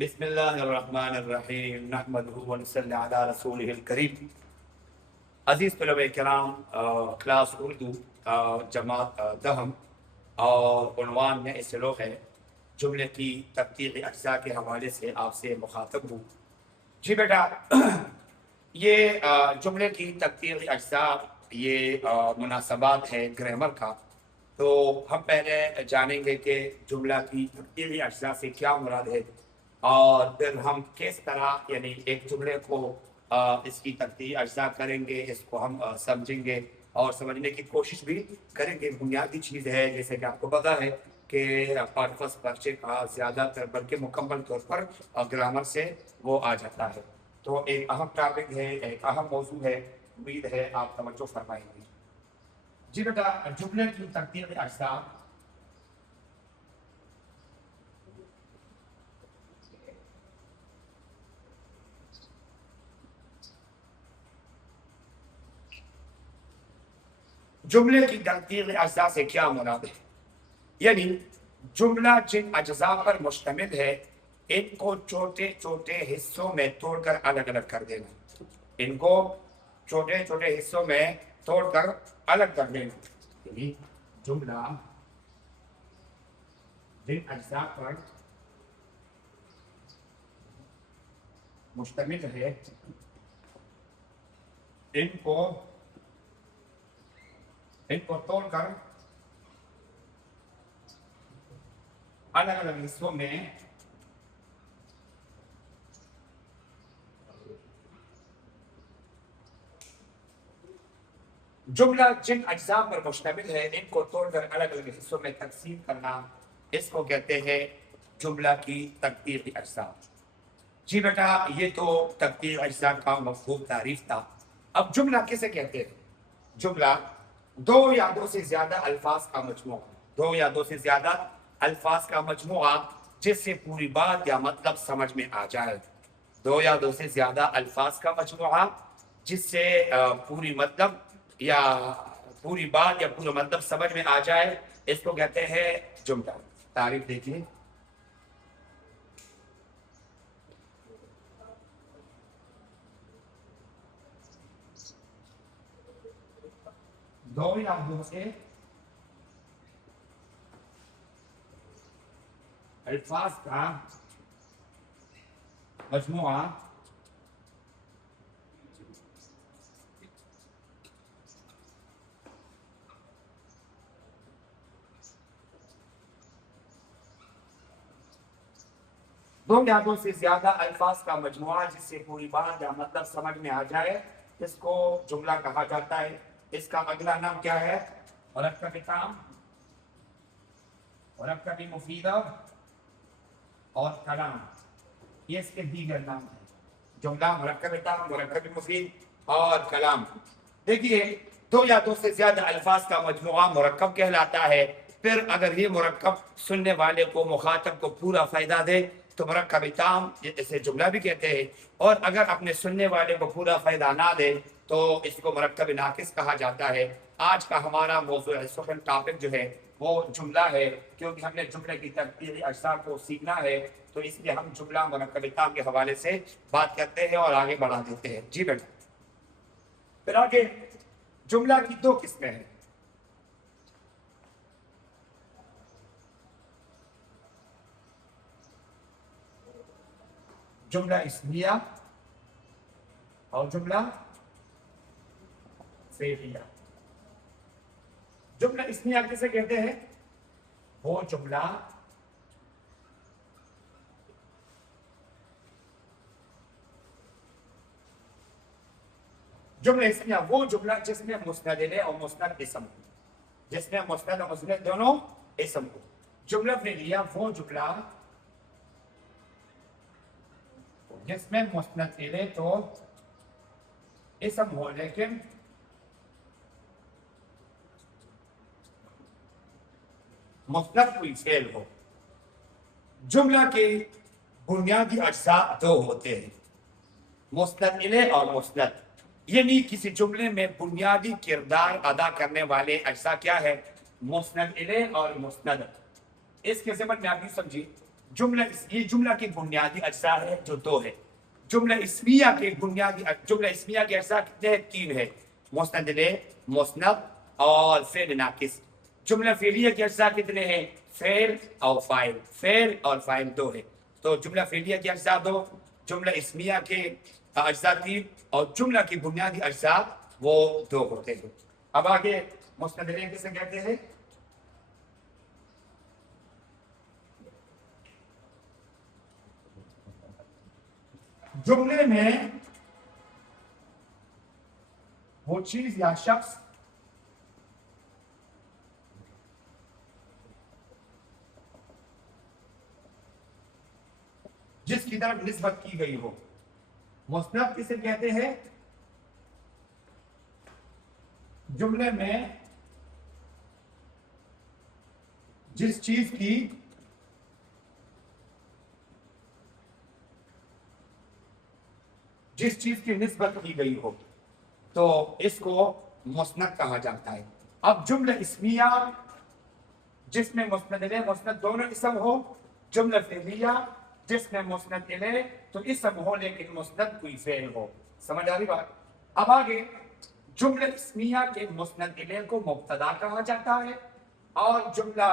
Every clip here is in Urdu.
بسم اللہ الرحمن الرحیم نحمدہ ونصلی علی رسولہ الکریم۔ عزیز طلبہ کرام، کلاس اردو جماعت دہم اور عنوان میں اس لوگ ہے جملے کی ترتیبی اجزاء کے حوالے سے آپ سے مخاطب ہوں۔ جی بیٹا، یہ جملے کی ترتیبی اجزاء یہ مناسبات ہے گرامر کا، تو ہم پہلے جانیں گے کہ جملہ کی ترتیبی اجزاء سے کیا مراد ہے، اور پھر ہم کس طرح یعنی ایک جملے کو اس کی ترتیبی اجزاء کریں گے، اس کو ہم سمجھیں گے اور سمجھنے کی کوشش بھی کریں گے۔ بنیادی چیز ہے، جیسے کہ آپ کو پتا ہے کہ پرپس پرچے کا زیادہ تر بلکہ مکمل طور پر گرامر سے وہ آ جاتا ہے، تو ایک اہم ٹاپک ہے، ایک اہم موضوع ہے، امید ہے آپ توجہ فرمائیں گے۔ جی بیٹا، جملے کی ترتیبی اجزاء جملے کی ترتیبی اجزاء سے کیا مراد ہے؟ یعنی جملہ جن اجزاء پر مشتمل ہے ان کو چھوٹے چھوٹے حصوں میں توڑ کر الگ الگ کر دینا، ان کو چھوٹے چھوٹے حصوں میں توڑ کر الگ کر دینا، یعنی جملہ جن اجزاء پر مشتمل ہے ان کو توڑ کر الگ الگ حصوں میں جملہ جن اجزاء پر مشتمل ہے ان کو توڑ کر الگ الگ حصوں میں تقسیم کرنا، اس کو کہتے ہیں جملہ کی ترتیبی اجزاء۔ جی بیٹا، یہ تو ترتیبی اجزاء کا مفہوم تعریف تھا۔ اب جملہ کسے کہتے ہیں؟ جملہ دو یا دو سے زیادہ الفاظ کا مجموعہ، دو یا دو سے زیادہ الفاظ کا مجموعہ جس سے پوری بات یا مطلب سمجھ میں آ جائے، دو یا دو سے زیادہ الفاظ کا مجموعہ جس سے پوری بات یا پورا مطلب سمجھ میں آ جائے، اس کو کہتے ہیں جملہ۔ تعریف دیکھیے، دو یا دو سے الفاظ کا مجموعہ دو یا دو سے زیادہ الفاظ کا مجموعہ جس سے پوری بات یا مطلب سمجھ میں آ جائے، اس کو جملہ کہا جاتا ہے۔ اس کا اگلا نام کیا ہے؟ مرکب تام، مرکب مفید اور کلام، یہ اس کے دیگر نام ہیں۔ جملہ مرکب تام، مرکب مفید اور کلام۔ دیکھیے، دو یا دو سے زیادہ الفاظ کا مجموعہ مرکب کہلاتا ہے۔ پھر اگر یہ مرکب سننے والے کو، مخاطب کو پورا فائدہ دے تو مرکب تام، اسے جملہ بھی کہتے ہیں، اور اگر اپنے سننے والے کو پورا فائدہ نہ دے تو اس کو مرکب ناقص کہا جاتا ہے۔ آج کا ہمارا موضوع سخن ٹاپک جو ہے وہ جملہ ہے، کیونکہ ہم نے جملے کی ترتیبی اجزاء کو سیکھنا ہے، تو اس لیے ہم جملہ مرکب تام کے حوالے سے بات کرتے ہیں اور آگے بڑھا دیتے ہیں۔ جی بیٹا، پھر آگے جملہ کی دو قسمیں ہیں۔ جملہ اسمیہ اور جملہ فعلیہ۔ جملہ اسمیہ کسے کہتے ہیں؟ وہ جملہ اسمیہ وہ جملہ جس میں مسند الیہ اور مسند اسم ہو، جس میں مسند اور مسند دونوں اسم ہو۔ جملہ فعلیہ وہ جملہ جس میں مسند الیہ تو اسم ہو لیکن مسند کوئی فعل ہو۔ جملہ کے بنیادی اجزاء دو ہوتے ہیں، مسند الیہ اور مسند، یعنی کسی جملے میں بنیادی کردار ادا کرنے والے اجزاء کیا ہے؟ مسند الیہ اور مسند۔ اس کے ضمن میں آپ یہ سمجھیے، یہ جملہ کے بنیادی اجزاء ہے جو دو ہے. جملہ اسمیہ کے اجزاء کتنے ہیں؟ تین ہے. مسند الیہ، مسند اور فعل ناقص. جملہ فعلیہ کے اجزاء کتنے ہیں؟ فعل اور فاعل. فعل اور فاعل دو ہے. تو جملہ فعلیہ کے اجزاء دو، جملہ اسمیہ کے اجزاء تین، اور جملہ کی بنیادی اجزاء وہ دو ہوتے ہیں. اب آگے مسند الیہ کسے کہتے ہیں؟ جملے میں وہ چیز یا شخص جس کی طرف نسبت کی گئی ہو. مسند کسے کہتے ہیں؟ جملے میں جس چیز کی نسبت کی گئی ہو تو اس کو مسند کہا جاتا ہے. اب جملہ اسمیہ جس میں مسند الیہ مسند دونوں اسم ہو، جملہ فعلیہ جس میں مسند الیہ تو اسم ہو لیکن مسند کوئی فعل ہو. سمجھ آ رہی بات؟ اب آگے جملہ اسمیہ کے مسند الیہ کو مبتدا کہا جاتا ہے اور جملہ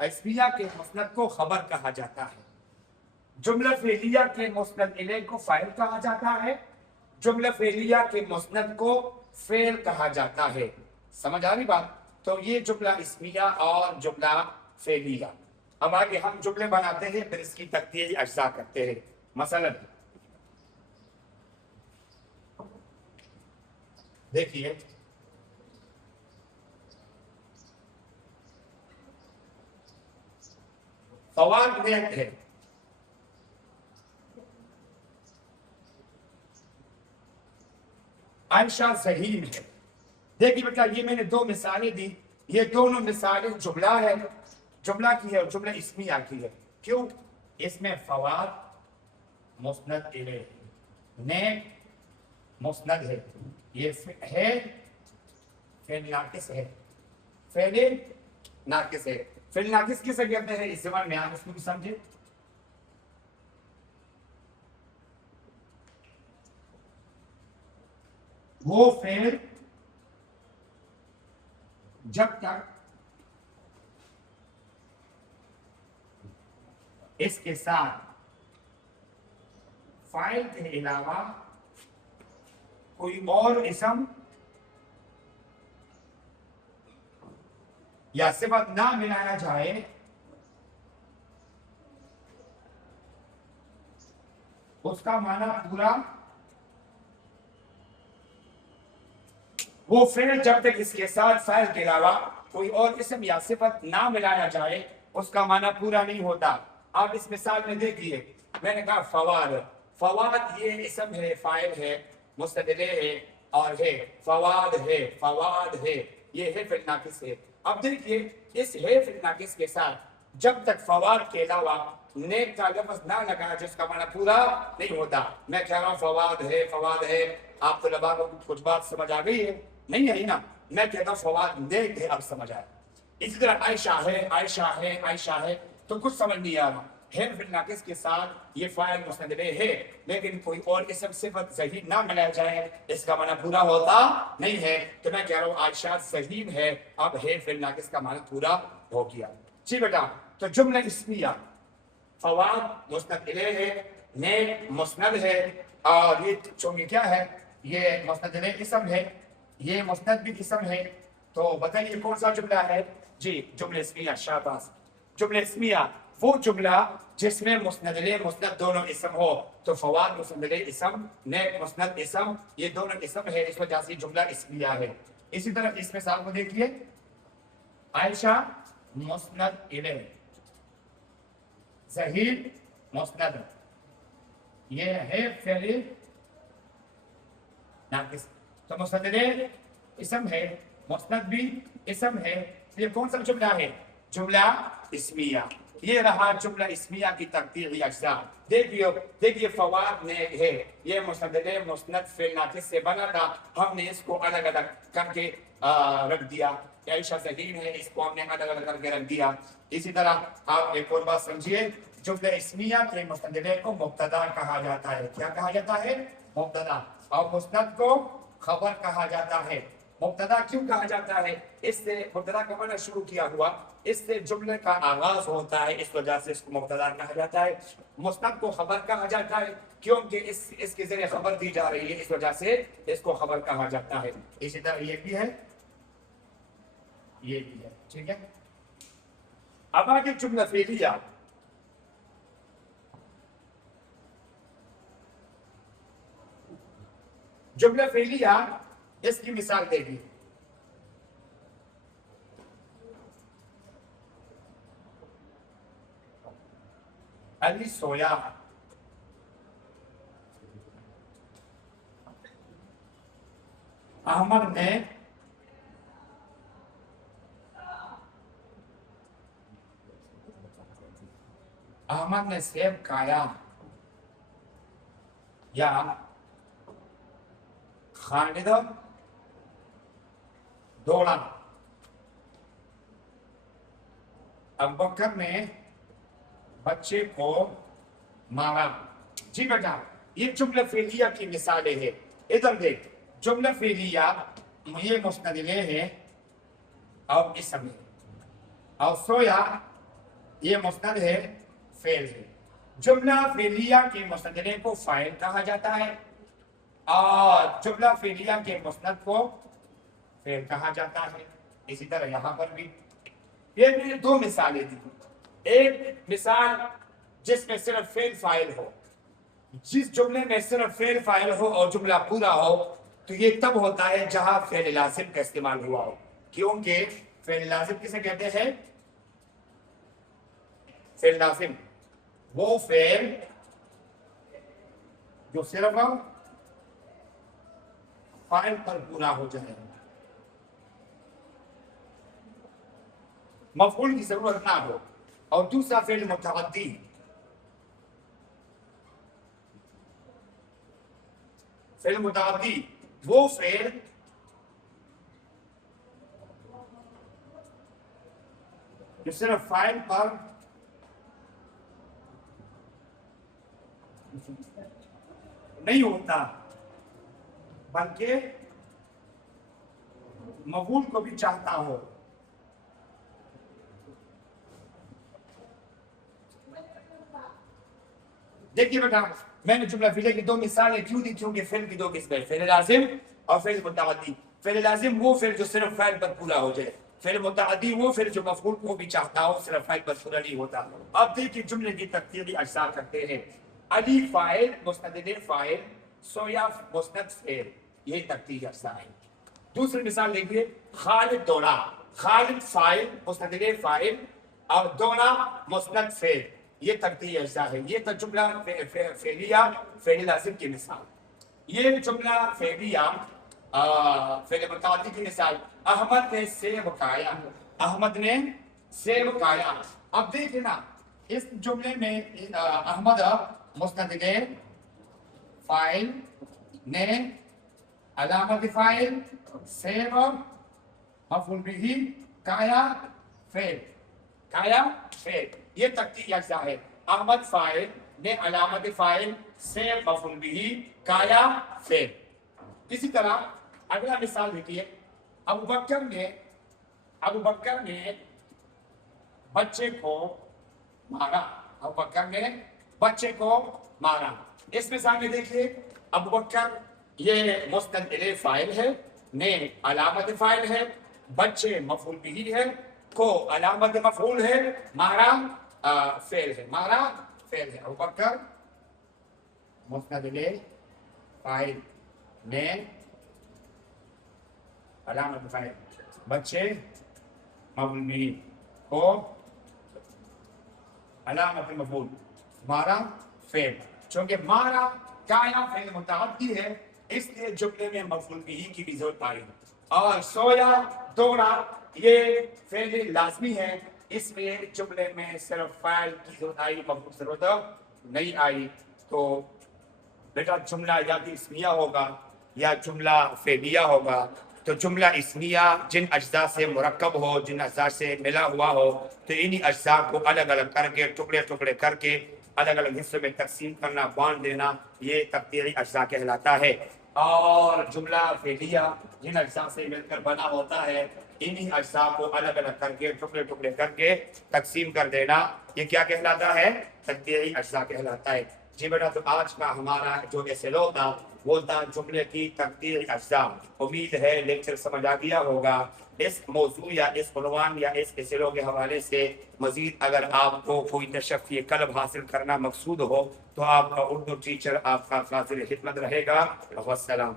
اسمیہ کے مسند کو خبر کہا جاتا ہے. جملہ فعلیہ کے مسند الیہ کو فاعل کہا جاتا ہے، جملہ فعلیہ کے مسند کو فعل کہا جاتا ہے. سمجھ آ رہی بات؟ تو یہ جملہ اسمیہ اور جملہ فعلیہ. اب آگے ہم جملے بناتے ہیں پھر اس کی تقدیر اجزاء کرتے ہیں. مثلا دیکھیے فواد نیک ہے، عائشہ ذہین ہے. دیکھیے بیٹا یہ میں نے دو مثالیں دی، یہ دونوں مثالیں جملہ ہے، جملہ کی ہے اور جملہ اسمیہ کی ہے. کیوں؟ اس میں فواد مسند الیہ، نیک مسند ہے، یہ ہے فعل ناقص ہے. فعل ناقص ہے. فعل ناقص کسے کہتے ہیں؟ اس زبان میں آپ اس کو بھی سمجھے. وہ فعل جب تک اس کے ساتھ فاعل کے علاوہ کوئی اور اسم یا صفت نہ ملایا جائے اس کا معنی پورا. وہ فعل جب تک اس کے ساتھ فاعل کے علاوہ کوئی اور اسم یا صفت نہ ملایا جائے اس کا معنی پورا نہیں ہوتا. آپ اس مثال میں دیکھیے، میں نے کہا فواد. فواد یہ اسم ہے، فاعل ہے، مسند الیہ ہے اور ہے فواد ہے. فواد ہے یہ ہے فعل ناقص ہے. اب دیکھیے اس ہے فعل ناقص کے ساتھ جب تک فواد کے علاوہ نیک کا لفظ نہ لگایا جس کا معنی پورا نہیں ہوتا. میں کہہ رہا ہوں فواد ہے، فواد ہے، آپ طلباء کو کچھ بات سمجھ آ گئی ہے؟ نہیں ہے نا. میں کہتا ہوں فواد نیک ہے، اب سمجھ آیا. اسی طرح عائشہ ہے، عائشہ ہے، عائشہ ہے، تو کچھ سمجھ نہیں آ رہا. ہے فعل ناقص کے ساتھ یہ فاعل مسند الیہ ہے لیکن کوئی اور اسم صفت ذہین نہ ملایا جائے اس کا معنی پورا ہوتا نہیں ہے. تو میں کہہ رہا ہوں عائشہ ذہین ہے، اب ہے فعل ناقص کا معنی پورا ہو گیا. جی بیٹا، تو جملہ اسمیہ فواد مسند الیہ ہے، نیک مسند ہے، اور یہ چونکہ کیا ہے، یہ مسند الیہ اسم ہے، یہ مسند بھی اسم ہے. تو بتائیے کون سا جملہ ہے؟ جی جملہ اسمیہ. شاباش. جملہ اسمیہ وہ جملہ جس میں مسند الیہ مسند دونوں اسم ہو. تو فواد مسند الیہ اسم، نیک مسند اسم، یہ دونوں اسم ہے، اس وجہ سے جملہ اسمیہ ہے. اسی طرح اس مثال کو دیکھیے، عائشہ مسند الیہ، ذہین مسند، یہ ہے فعل ناقص. تو مسند الیہ اسم ہے، مسند بھی اسم ہے. یہ کون سا جملہ ہے؟ جملہ اسمیہ. یہ رہا جملہ اسمیہ کی تقدیری اجزاء. دیکھیے فواد نیک ہے، یہ مسند الیہ مسند فعل ناقص سے بنا تھا، ہم نے اس کو الگ الگ کر کے رکھ دیا. عائشہ ذہین ہے، اس کو ہم نے الگ الگ کر کے رکھ دیا. اسی طرح آپ ایک اور بات سمجھیے، جملہ اسمیہ کے مستدلے کو مبتدا کہا جاتا ہے. کیا کہا جاتا ہے؟ مبتدا. اور مسند کو خبر کہا جاتا ہے. مبتدا کیوں کہا جاتا ہے؟ اس سے مبتدا کا معنی شروع کیا ہوا، اس سے جملے کا آغاز ہوتا ہے، اس وجہ سے اس کو مبتدا کہا جاتا ہے. مسند کو خبر کہا جاتا ہے کیونکہ اس کے ذریعے خبر دی جا رہی ہے، اس وجہ سے اس کو خبر کہا جاتا ہے. اسی طرح یہ بھی ہے، یہ بھی ہے. ٹھیک ہے. اب آگے جملہ فعلیہ. جملہ فعلیہ اس کی مثال دیکھیے. علی سویا. احمد نے سیب کھایا. یا خالد دوڑا. ابوبکر نے بچے کو مارا. جی بیٹا، یہ جملہ فعلیہ کی مثالیں ہیں. ادھر دیکھ، جملہ فعلیہ یہ مسند الیہ ہے اور اسم ہے، اور سویا یہ مسند ہے، فعل ہے. جملہ فعلیہ کے مسند الیہ کو فاعل کہا جاتا ہے اور جملہ فعلیہ کے مسند کو فعل کہا جاتا ہے. اسی طرح یہاں پر بھی یہ بھی دو مثالیں دی. ایک مثال جس میں صرف فعل فاعل ہو، جس جملے میں صرف فعل فاعل ہو اور جملہ پورا ہو تو یہ تب ہوتا ہے جہاں فعل لازم کا استعمال ہوا ہو. کیونکہ فعل لازم کسے کہتے ہیں؟ فعل لازم وہ فعل جو صرف فاعل پر پورا ہو جائے، مفعول کی ضرورت نہ ہو. اور دوسرا فعل متعدی. فعل متعدی وہ فعل جو صرف فاعل پر نہیں ہوتا بلکہ مفعول کو بھی چاہتا ہو. دیکھیے بیٹا، میں نے جملہ فعلیہ کی دو مثالیں کیوں دی؟ کیونکہ فعل کی دو قسمیں، فعل لازم اور فعل متعدی. فعل لازم وہ فعل جو صرف فاعل پر پورا ہو جائے، فعل متعدی وہ فعل جو مفعول کو بھی چاہتا ہو، صرف فاعل پر پورا نہیں ہوتا. اب دیکھیے جملے کی ترتیبی اجزاء کرتے ہیں. علی فاعل، مسند الیہ فاعل، سویا مسند فعل، یہ ترتیبی اجزاء ہے. دوسری مثال دیکھیے، خالد دوڑا. خالد فاعل، مسند الیہ فاعل اور دوڑا مسند فعل، یہ ترتیبی اجزاء ہے. یہ تو جملہ فعلیہ فعل لازم کی مثال. یہ جملہ فعلیہ فعل متعدی کی مثال. احمد نے سیب کھایا. احمد نے سیب کھایا. اب دیکھیں نا، اس جملے میں احمد مسند الیہ فاعل، نے علامت فاعل، سیب مفعول بہ، کھایا فعل. کھایا فعل، یہ ترتیبی اجزاء ہے. احمد فاعل، نے علامت فاعل، سیب مفعول بہ، کھایا فعل. اسی طرح اگلا مثال دیکھیے، ابوبکر نے بچے کو مارا. ابوبکر نے بچے کو مارا. اس مثال میں دیکھیے، ابوبکر یہ مسند الیہ فاعل ہے، نے علامت فاعل ہے، بچے مفعول بہ ہے، کو علامت مفعول ہے، مارا فعل ہے. مارا فعل ہے. ابوبکر مسند الیہ فاعل، نے علامت فاعل، بچے مفعول بہ، کو علامت مفعول، مارا فعل. چونکہ مارا کایا فعل متعدی ہے، اس لیے جملے میں مفعول بہ کی بھی ضرورت آئی. اور سویا دوڑا یہ فعل لازمی ہے، اس لیے جملے میں صرف فاعل کی ضرورت آئی، مفعول ضرورت نہیں آئی. تو بیٹا جملہ یا تو اسمیہ ہوگا یا جملہ فعلیہ ہوگا. تو جملہ اسمیہ جن اجزاء سے مرکب ہو، جن اجزاء سے ملا ہوا ہو، تو انہی اجزاء کو الگ الگ کر کے ٹکڑے ٹکڑے کر کے الگ الگ حصوں میں تقسیم کرنا، بانٹ دینا، یہ تقدیری اجزاء کہلاتا ہے۔ اور جملہ فعلیہ جن اجزاء سے مل کر بنا ہوتا ہے، انہی اجزاء کو الگ الگ کر کے ٹکڑے ٹکڑے کر کے تقسیم کر دینا، یہ کیا کہلاتا ہے؟ تقدیری اجزاء کہلاتا ہے۔ جی بیٹا، تو آج کا ہمارا جو ایسلو تھا وہ تھا جملے کی تقدیری اجزاء۔ امید ہے لیکچر سمجھ آ گیا ہوگا۔ اس موضوع یا اس عنوان یا اس ایسلو کے حوالے سے مزید اگر آپ کو کوئی تشفی قلب حاصل کرنا مقصود ہو تو آپ کا اردو ٹیچر آپ کا حاضر خدمت رہے گا۔ والسلام۔